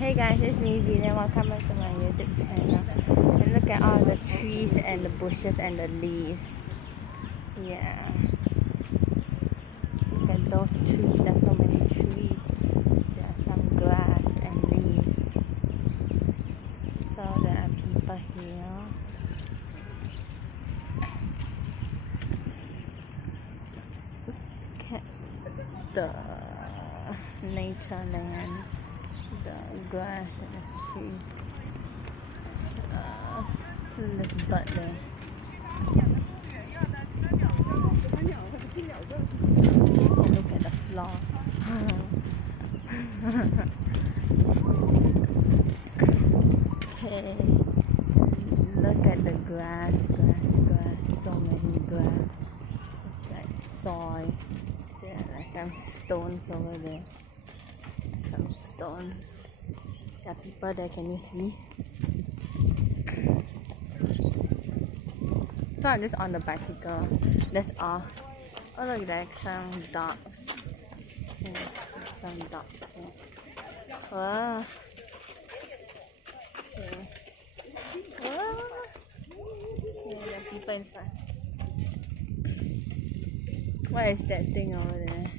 Hey guys, it's New Zealand. Welcome back to my YouTube channel. And look at all the trees and the bushes and the leaves. Yeah. Look at those trees. There's so many trees. There are some grass and leaves. So there are people here. Look at the nature land. The grass and the trees. There's a bird there. Look at the floor. Okay. Look at the grass. So many grass. It's like soil. There are like some stones over there. Some stones. There are people there, can you see? So I'm just on the bicycle. That's all. Oh look, like some dogs. Some dogs here. Wow. Okay. Wow. Okay, there are people inside. What is that thing over there?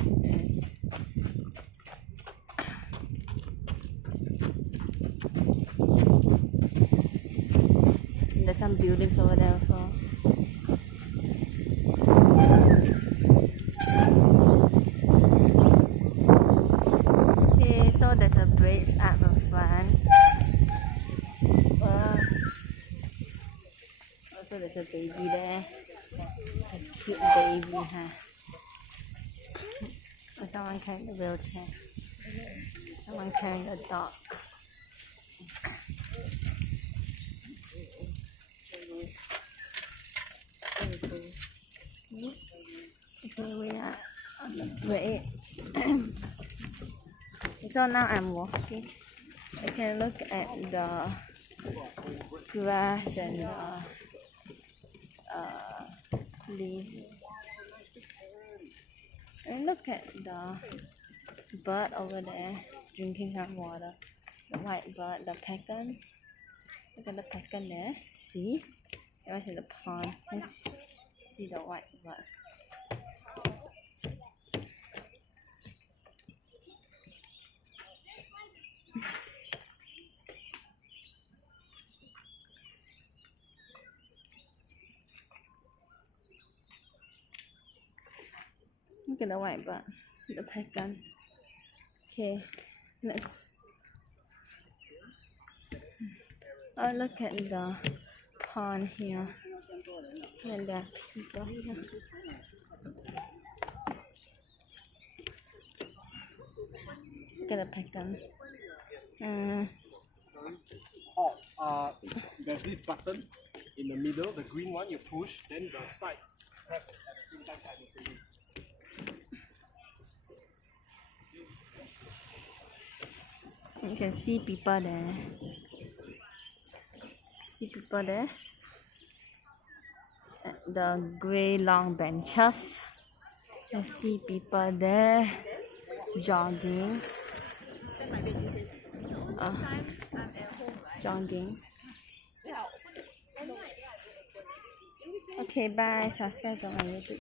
Okay. There's some buildings over there also. Okay, so there's a bridge at the front. Also there's a baby there. A cute baby, huh? And someone carrying the wheelchair. Someone carrying a dog. Okay, we are on the bridge. So now I'm walking. I can look at the grass and the leaves. And look at the bird over there drinking some water. The white bird, the pelican. Look at the pelican there. See? It was in the pond. Let's see the white bird. Look at the white bird, the pelican. Okay, let's. Oh, look at the pond here. And there are people here. Look at the pelican. There's this button in the middle, the green one, you push, then the side press at the same time simultaneously. You can see people there. See people there? At the grey long benches. I see people there jogging. Jogging. Okay, bye. Subscribe to my YouTube.